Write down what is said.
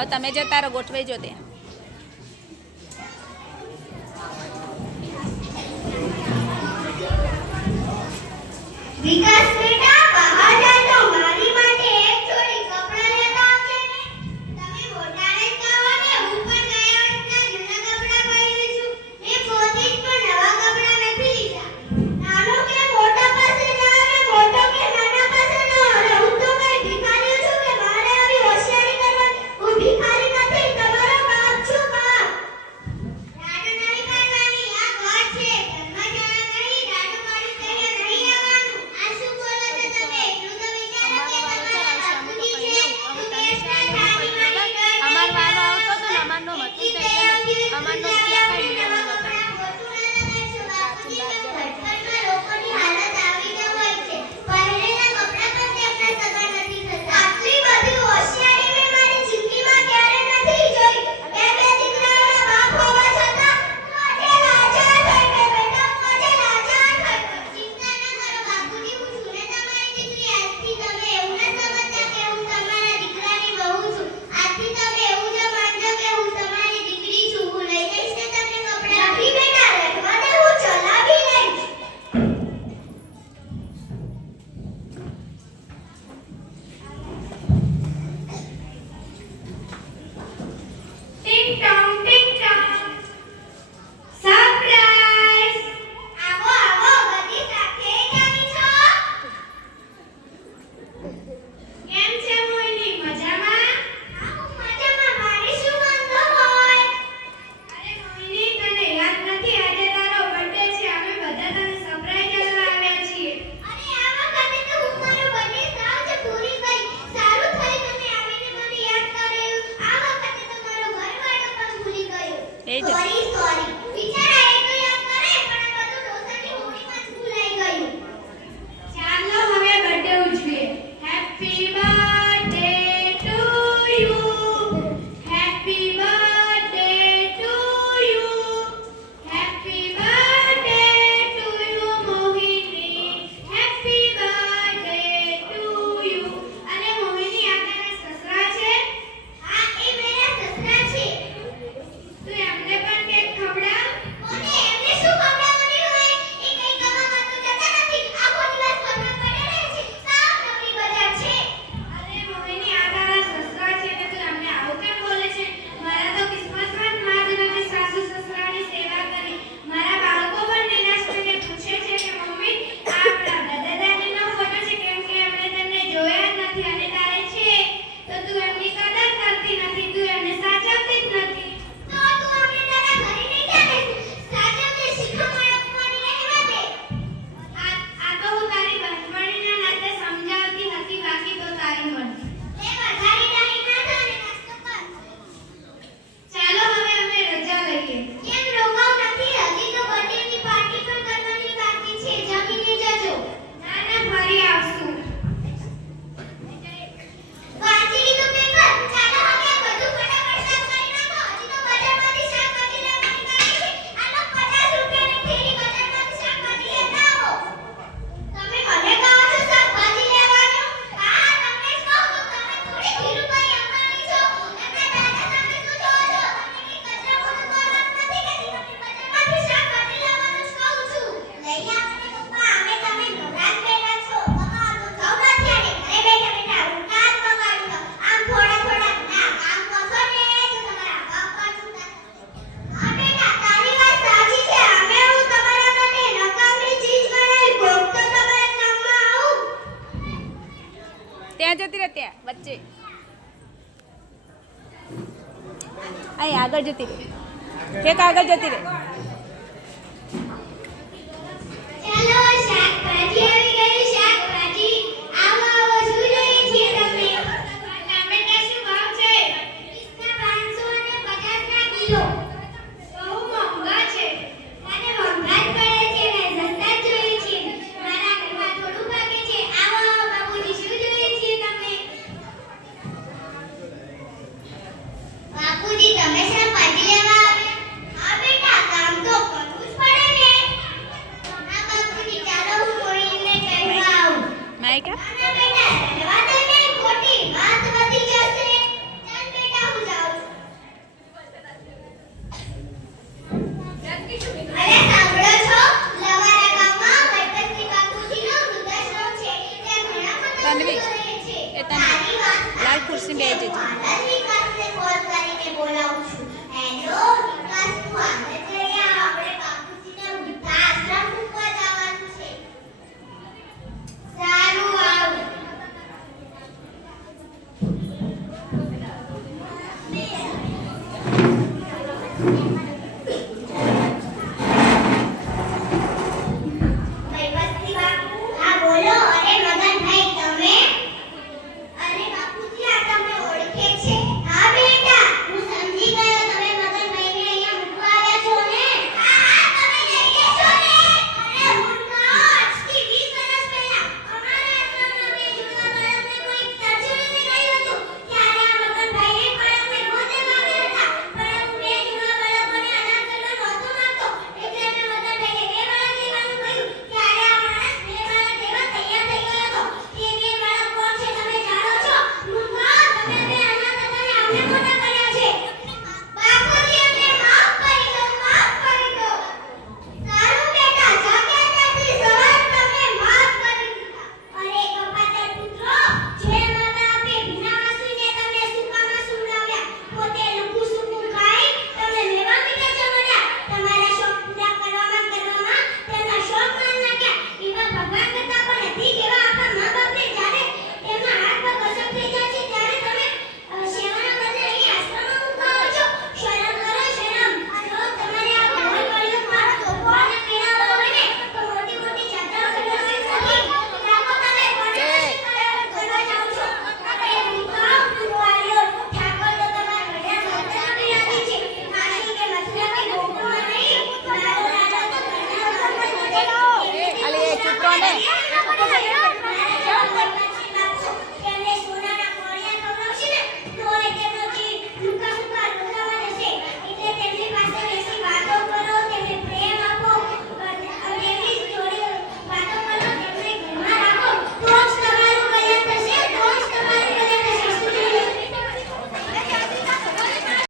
હવે તમે જતા તારો ગોઠવાઈ જો તે. વિકાસ બેટા. આગળ જતી રહે. ઠેક આગળ જતી રહે? કઈ કે લાલ ખુરશી બે જજો બોલાવું હેલો